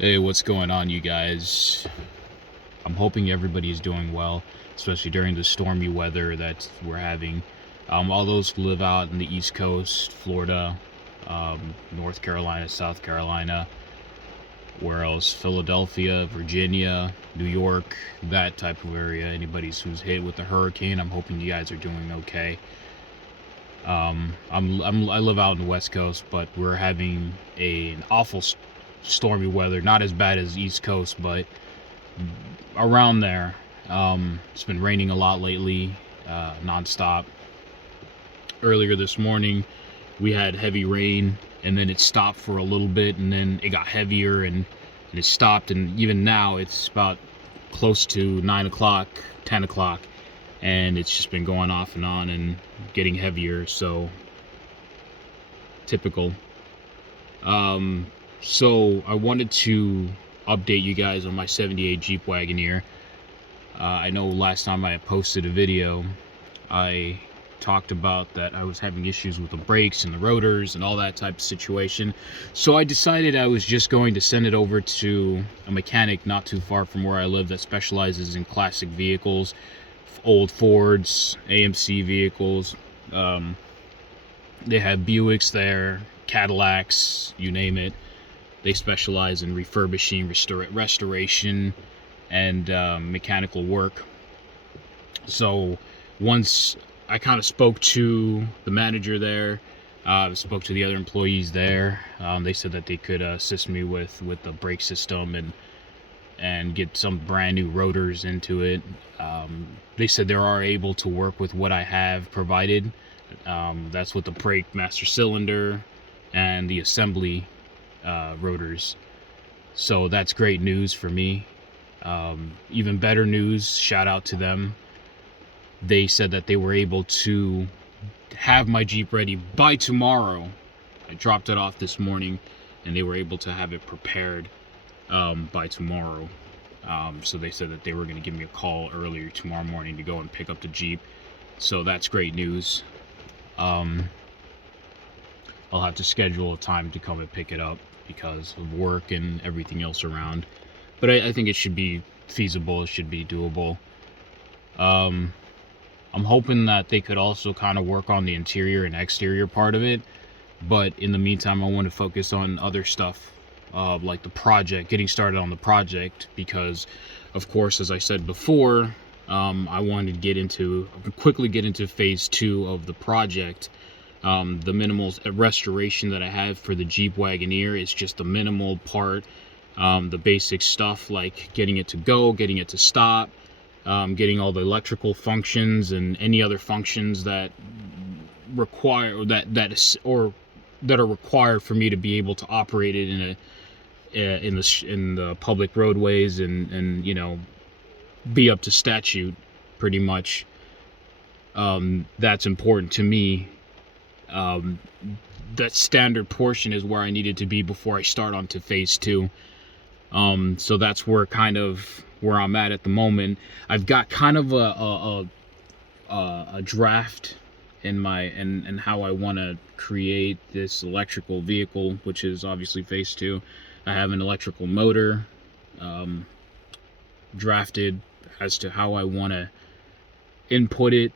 Hey, what's going on, you guys? I'm hoping everybody is doing well, especially during the stormy weather that we're having. All those who live out in the East Coast, Florida, North Carolina, South Carolina, where else? Philadelphia, Virginia, New York, that type of area. Anybody who's hit with the hurricane, I'm hoping you guys are doing okay. I live out in the West Coast, but we're having an awful stormy weather. Not as bad as East Coast, but around there. It's been raining a lot lately, nonstop. Earlier this morning, we had heavy rain, and then it stopped for a little bit, and then it got heavier, and it stopped. And even now, it's about close to 9 o'clock, 10 o'clock, and it's just been going off and on and getting heavier. So, typical. So I wanted to update you guys on my 78 Jeep Wagoneer. I know last time I posted a video, I talked about that I was having issues with the brakes and the rotors and all that type of situation. So I decided I was just going to send it over to a mechanic not too far from where I live that specializes in classic vehicles, old Fords, AMC vehicles. They have Buicks there, Cadillacs, you name it. They specialize in refurbishing, restoration, and mechanical work. So once I kind of spoke to the manager there, spoke to the other employees there. They said that they could assist me with the brake system and get some brand new rotors into it. They said they are able to work with what I have provided. That's with the brake master cylinder and the assembly rotors. So that's great news for me. Even better news, shout out to them. They said that they were able to have my Jeep ready by tomorrow. I dropped it off this morning, and they were able to have it prepared by tomorrow. So they said that they were going to give me a call earlier tomorrow morning to go and pick up the Jeep. So that's great news. I'll have to schedule a time to come and pick it up because of work and everything else around. But I think it should be feasible. It should be doable. I'm hoping that they could also kind of work on the interior and exterior part of it. But in the meantime, I want to focus on other stuff, like the project, getting started on the project. Because, of course, as I said before, I wanted to quickly get into phase 2 of the project. The minimal restoration that I have for the Jeep Wagoneer is just the minimal part, the basic stuff like getting it to go, getting it to stop, getting all the electrical functions and any other functions that require that are required for me to be able to operate it in the public roadways and be up to statute pretty much. That's important to me. That standard portion is where I needed to be before I start on to phase 2. So that's where I'm at the moment. I've got kind of a draft in my and how I want to create this electrical vehicle, which is obviously phase 2. I have an electrical motor drafted as to how I want to input it,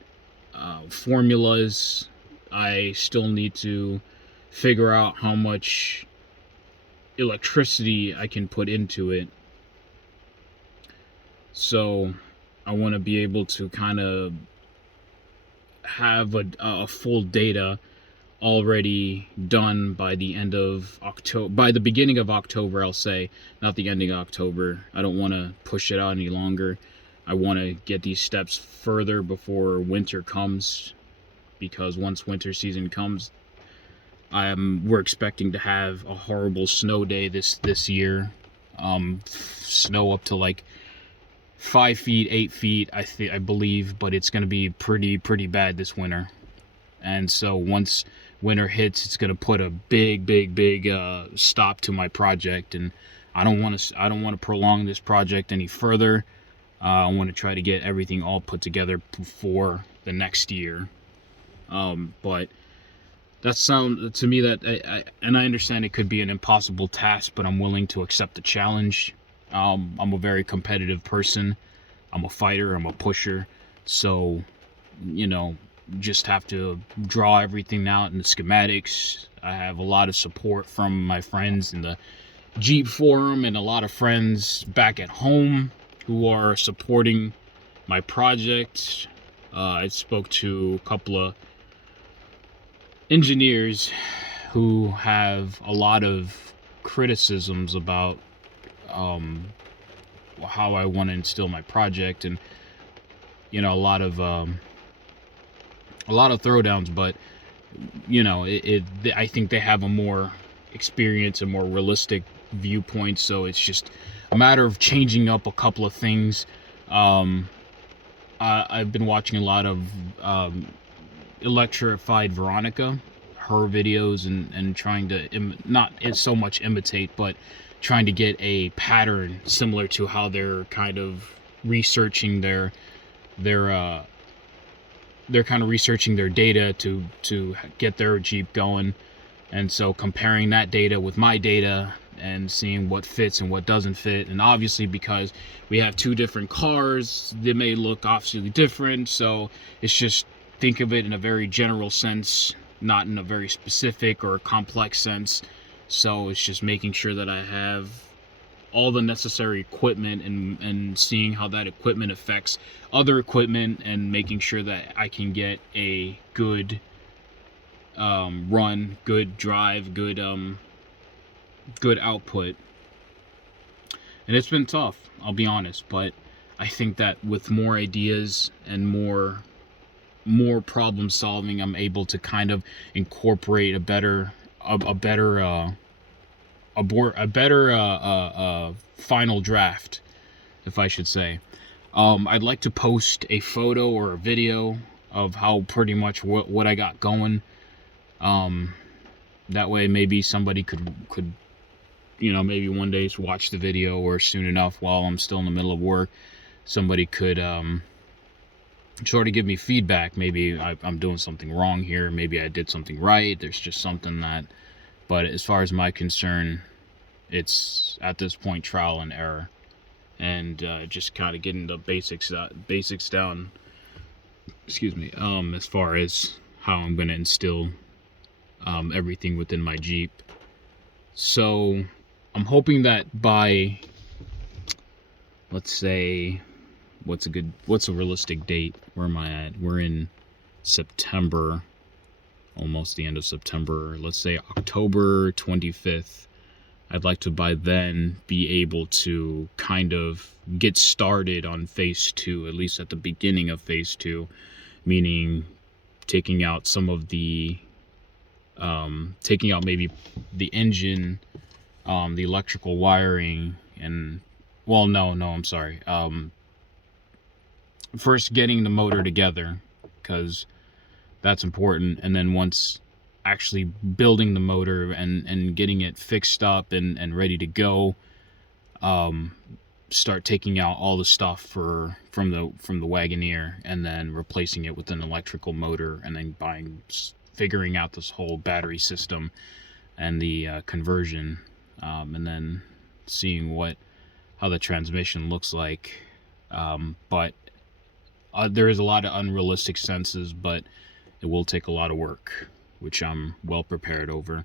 formulas. I still need to figure out how much electricity I can put into it. So I want to be able to kind of have a full data already done by the end of October, by the beginning of October, I'll say, not the ending of October. I don't want to push it out any longer. I want to get these steps further before winter comes, because once winter season comes, we're expecting to have a horrible snow day this year. Snow up to like 5 feet, 8 feet, I believe, but it's going to be pretty bad this winter. And so once winter hits, it's going to put a big stop to my project, and I don't want to prolong this project any further. I want to try to get everything all put together before the next year. But that sound to me that and I understand it could be an impossible task, but I'm willing to accept the challenge. I'm a very competitive person. I'm a fighter. I'm a pusher. So, you know, just have to draw everything out in the schematics. I have a lot of support from my friends in the Jeep forum and a lot of friends back at home who are supporting my project. I spoke to a couple of engineers who have a lot of criticisms about how I want to instill my project, and you know, a lot of throwdowns, but you know, I think they have a more experience, a more realistic viewpoint, so it's just a matter of changing up a couple of things. I've been watching a lot of Electrified Veronica, her videos, and trying to not so much imitate, but trying to get a pattern similar to how they're kind of researching their data to get their Jeep going. And so comparing that data with my data and seeing what fits and what doesn't fit. And obviously, because we have two different cars, they may look obviously different. So it's just, think of it in a very general sense, not in a very specific or complex sense. So it's just making sure that I have all the necessary equipment and seeing how that equipment affects other equipment, and making sure that I can get a good run, good drive, good output. And it's been tough, I'll be honest, but I think that with more ideas and more problem solving, I'm able to kind of incorporate a better final draft, if I should say. I'd like to post a photo or a video of how pretty much what I got going. That way maybe somebody could you know, maybe one day watch the video, or soon enough while I'm still in the middle of work, somebody could sort of give me feedback. Maybe I'm doing something wrong here, maybe I did something right, there's just something that, but as far as my concern, it's at this point trial and error, and just kind of getting the basics down, excuse me, as far as how I'm going to instill everything within my Jeep. So I'm hoping that by, let's say, what's a realistic date? Where am I at? We're in September, almost the end of September. Let's say October 25th. I'd like to by then be able to kind of get started on phase 2, at least at the beginning of phase 2, meaning taking out some of the taking out maybe the engine, the electrical wiring, and well, no, I'm sorry. First getting the motor together, because that's important, and then once actually building the motor and getting it fixed up and ready to go, start taking out all the stuff from the Wagoneer, and then replacing it with an electrical motor, and then figuring out this whole battery system and the conversion, and then seeing how the transmission looks like. But there is a lot of unrealistic senses, but it will take a lot of work, which I'm well prepared over.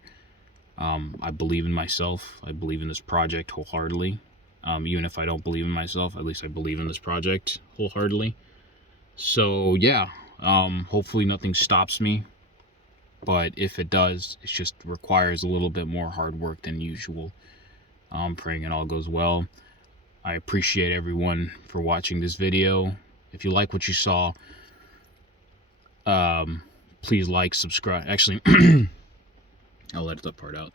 I believe in myself. I believe in this project wholeheartedly. Even if I don't believe in myself, at least I believe in this project wholeheartedly. So yeah, hopefully nothing stops me. But if it does, it just requires a little bit more hard work than usual. I'm praying it all goes well. I appreciate everyone for watching this video. If you like what you saw, please like, subscribe. Actually, I'll edit that part out.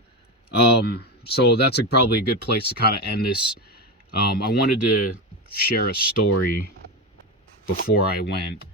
So that's probably a good place to kind of end this. I wanted to share a story before I went.